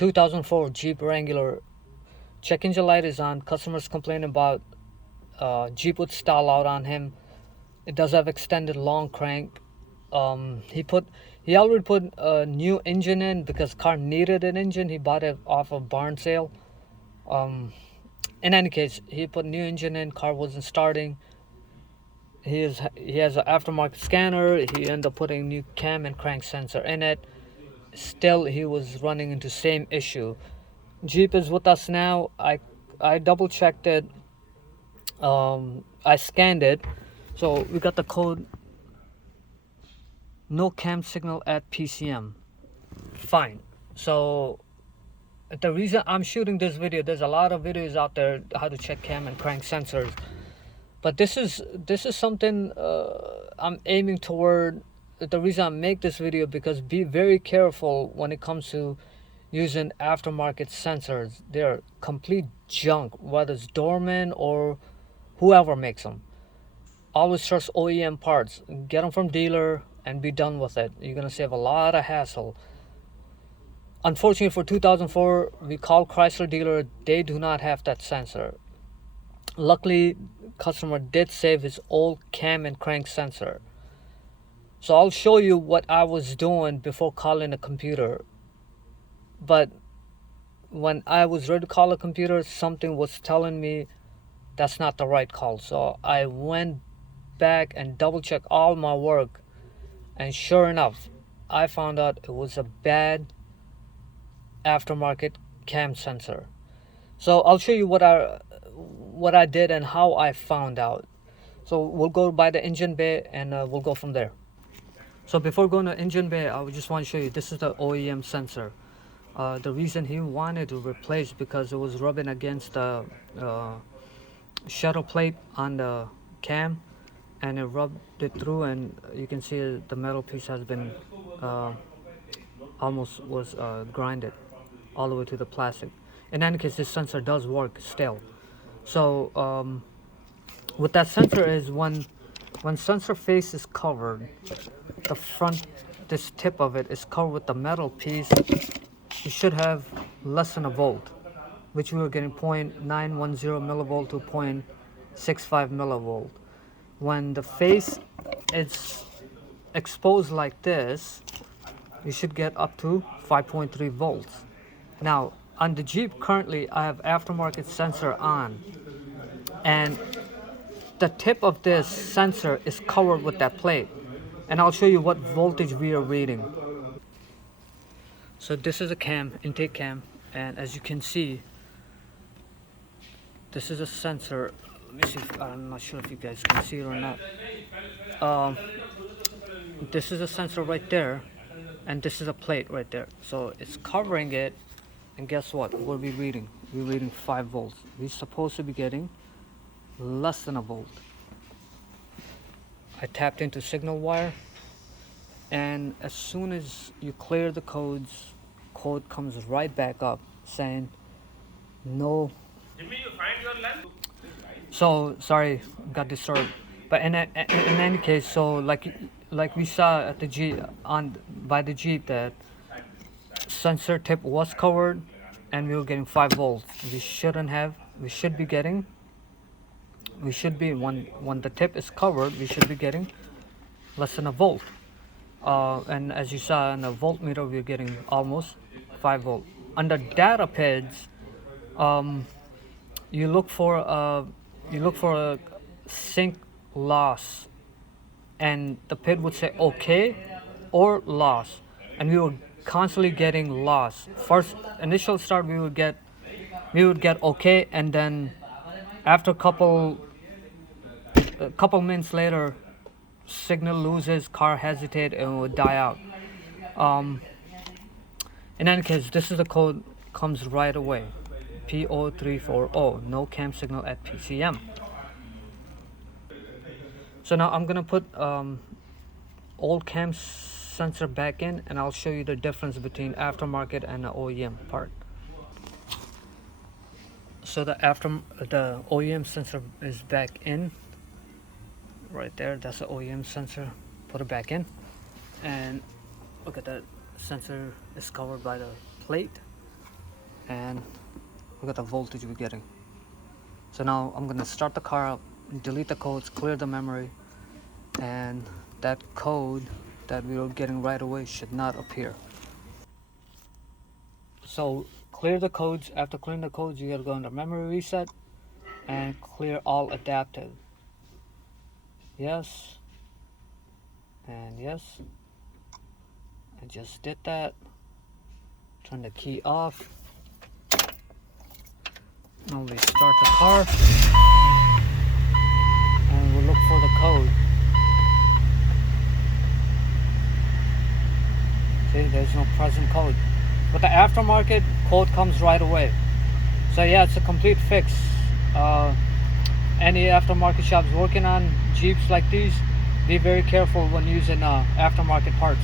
2004 Jeep Wrangler. Check engine light is on. Customers complain about Jeep would stall out on him. It does have extended long crank. He already put a new engine in because car needed an engine. He bought it off of barn sale. Um, in any case, he put new engine in. Car wasn't starting. He has an aftermarket scanner. He ended up putting new cam and crank sensor in it. Still, he was running into same issue. Jeep is with us now. I double checked it. I scanned it. So we got the code no cam signal at PCM. Fine. So the reason I'm shooting this video, there's a lot of videos out there how to check cam and crank sensors, but this is something I'm aiming toward. The reason I make this video, because be very careful when it comes to using aftermarket sensors. They're complete junk, whether it's Dorman or whoever makes them. Always trust OEM parts. Get them from dealer and be done with it. You're gonna save a lot of hassle. Unfortunately for 2004, we called Chrysler dealer. They do not have that sensor. Luckily, customer did save his old cam and crank sensor. So I'll show you what I was doing before calling a computer. But when I was ready to call a computer, something was telling me that's not the right call. So I went back and double checked all my work, and sure enough, I found out it was a bad aftermarket cam sensor. So I'll show you what I did and how I found out. So we'll go by the engine bay and we'll go from there. So before going to engine bay, I just want to show you, this is the OEM sensor. The reason he wanted to replace because it was rubbing against the shutter plate on the cam, and it rubbed it through, and you can see the metal piece has been almost was grinded all the way to the plastic. In any case, this sensor does work still. So what that sensor is, when sensor face is covered, the front, this tip of it is covered with the metal piece. You should have less than a volt, which we were getting 0.910 millivolt to 0.65 millivolt. When the face is exposed like this, you should get up to 5.3 volts. Now on the Jeep currently I have aftermarket sensor on, and the tip of this sensor is covered with that plate, and I'll show you what voltage we are reading. So this is a cam, intake cam, and as you can see, this is a sensor. Let me see if, I'm not sure if you guys can see it or not. This is a sensor right there, and this is a plate right there. So it's covering it, and guess what? What are we reading? We're reading 5 volts. We're supposed to be getting less than a volt. I tapped into signal wire, and as soon as you clear the codes, code comes right back up saying no. So sorry, got disturbed. But in any case, so like we saw at the Jeep, by the Jeep, that sensor tip was covered, and we were getting 5 volts. We should be getting. When the tip is covered, we should be getting less than a volt. And as you saw in the voltmeter, we're getting almost 5 volt. Under data pads, you look for a sync loss, and the pid would say okay or loss, and we were constantly getting loss. First initial start, we would get okay, and then after a couple minutes later, signal loses, car hesitate, and would die out. In any case, this is the code, comes right away. P0340, no cam signal at PCM. So now I'm gonna put old cam sensor back in, and I'll show you the difference between aftermarket and the OEM part. So the OEM sensor is back in right there. That's the OEM sensor. Put it back in, and look at that, sensor is covered by the plate. and look at the voltage we're getting. So now I'm gonna start the car up, delete the codes, clear the memory, and that code that we were getting right away should not appear. So clear the codes. After clearing the codes, you gotta go into memory reset and clear all adaptive. Yes. And yes. I just did that. Turn the key off. Now we start the car. And we'll look for the code. See, there's no present code. But the aftermarket code comes right away. So yeah, it's a complete fix. Any aftermarket shops working on Jeeps like these, be very careful when using aftermarket parts.